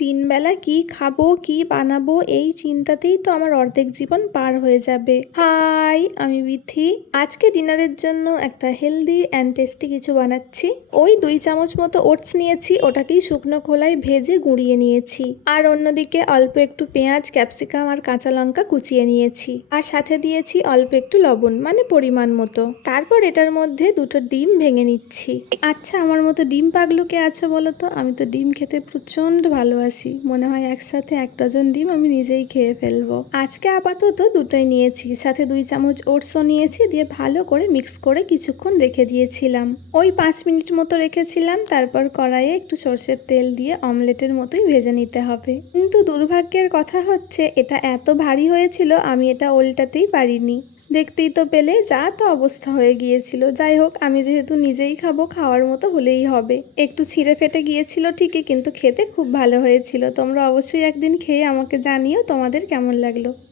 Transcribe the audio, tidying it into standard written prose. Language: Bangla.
তিন বেলা কি খাবো কি বানাবো এই চিন্তাতেই তো আমার অর্ধেক জীবন পার হয়ে যাবে। হাই, আমি বিথি। আজকে ডিনারের জন্য একটা হেলদি অ্যান্ড টেস্টি কিছু বানাচ্ছি। ওই 2 চামচ মতো ওটস নিয়েছি, ওটাকেই শুকনো খোলায় ভেজে গুঁড়িয়ে নিয়েছি। আর অন্যদিকে অল্প একটু পেঁয়াজ, ক্যাপসিকাম আর কাঁচা লঙ্কা কুচিয়ে নিয়েছি। আর সাথে দিয়েছি অল্প একটু লবণ, মানে পরিমাণ মতো। তারপর এটার মধ্যে 2টো ডিম ভেঙে নিচ্ছি। আচ্ছা, আমার মতো ডিম পাগলু কে আছে বলো তো? আমি তো ডিম খেতে প্রচণ্ড ভালোবাসি। মনে হয় একসাথে 1 ডজন ডিম আমি নিজেই খেয়ে ফেলবো। আজকে আপাতত 2টোই নিয়েছি, সাথে 2 চামচ ওটসও নিয়েছি। দিয়ে ভালো করে মিক্স করে কিছুক্ষণ রেখে দিয়েছিলাম। ওই 5 মিনিট মতো রেখেছিলাম। তারপর কড়াইয়ে একটু সর্ষের তেল দিয়ে অমলেটের মতোই ভেজে নিতে হবে। কিন্তু দুর্ভাগ্যের কথা হচ্ছে, এটা এত ভারী হয়েছিল আমি এটা ওল্টাতেই পারিনি। দেখতেই তো পেলে, যা তো অবস্থা হয়ে গিয়েছিল। যাই হোক, আমি যেহেতু নিজেই খাবো, খাওয়ার মতো হলেই হবে। একটু ছিঁড়ে ফেটে গিয়েছিল ঠিকই, কিন্তু খেতে খুব ভালো হয়েছিল। তোমরা অবশ্যই একদিন খেয়ে আমাকে জানিও তোমাদের কেমন লাগলো।